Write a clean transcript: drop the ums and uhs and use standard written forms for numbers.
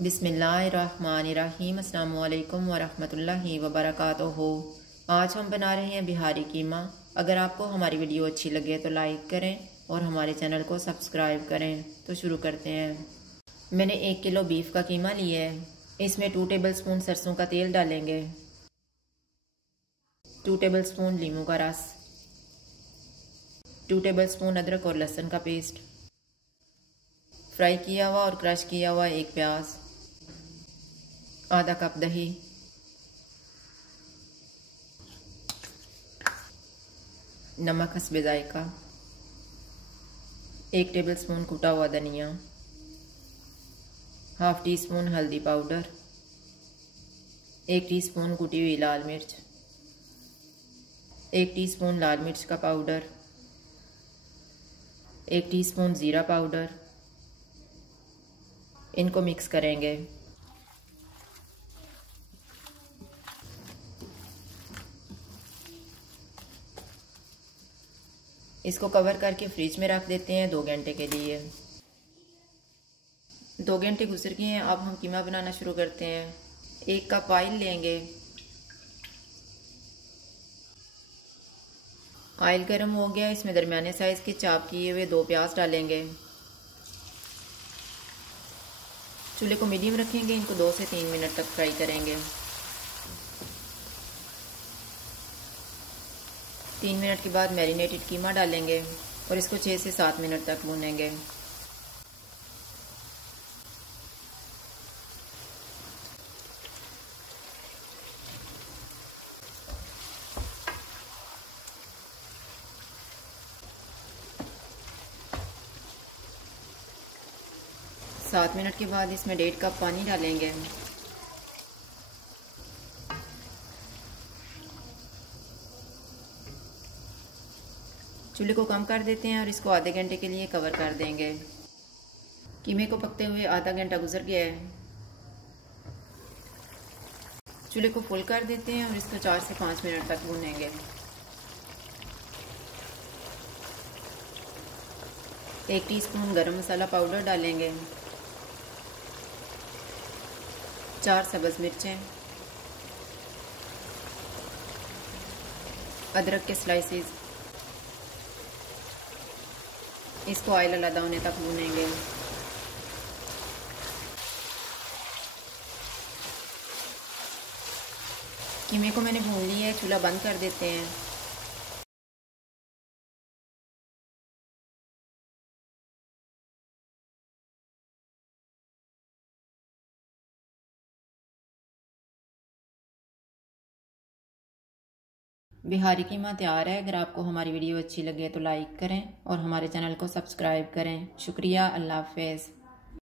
बिस्मिल्लाहिर्रहमानिर्रहीम। अस्सलामु अलैकुम वरहमतुल्लाहि वबरकातुहू। आज हम बना रहे हैं बिहारी कीमा। अगर आपको हमारी वीडियो अच्छी लगे तो लाइक करें और हमारे चैनल को सब्सक्राइब करें। तो शुरू करते हैं। मैंने 1 किलो बीफ का कीमा लिया है। इसमें 2 टेबलस्पून सरसों का तेल डालेंगे, 2 टेबलस्पून लीमू का रस, 2 टेबलस्पून अदरक और लहसुन का पेस्ट, फ्राई किया हुआ और क्रश किया हुआ 1 प्याज, आधा कप दही, नमक हस्बे जायका, 1 टेबलस्पून कुटा हुआ धनिया, हाफ टी स्पून हल्दी पाउडर, 1 टीस्पून कुटी हुई लाल मिर्च, 1 टीस्पून लाल मिर्च का पाउडर, 1 टीस्पून ज़ीरा पाउडर। इनको मिक्स करेंगे। इसको कवर करके फ्रिज में रख देते हैं 2 घंटे के लिए। 2 घंटे गुजर गए हैं। अब हम कीमा बनाना शुरू करते हैं। 1 कप ऑयल लेंगे। ऑयल गर्म हो गया, इसमें दरमियाने साइज के चॉप किए हुए 2 प्याज डालेंगे। चूल्हे को मीडियम रखेंगे। इनको 2 से 3 मिनट तक फ्राई करेंगे। 3 मिनट के बाद मैरिनेटेड कीमा डालेंगे और इसको 6 से 7 मिनट तक भूनेंगे। सात मिनट के बाद इसमें 1.5 कप पानी डालेंगे। चूल्हे को कम कर देते हैं और इसको आधे घंटे के लिए कवर कर देंगे। कीमे को पकते हुए आधा घंटा गुजर गया है। चूल्हे को फुल कर देते हैं और इसको 4 से 5 मिनट तक भूनेंगे। 1 टीस्पून गरम मसाला पाउडर डालेंगे, 4 सब्ज़ मिर्चें, अदरक के स्लाइसेस। इसको ऑयल अलग होने तक भूनेंगे। कीमे को मैंने भून लिया है। चूल्हा बंद कर देते हैं। बिहारी कीमा तैयार है। अगर आपको हमारी वीडियो अच्छी लगे तो लाइक करें और हमारे चैनल को सब्सक्राइब करें। शुक्रिया। अल्लाह हाफ़िज़।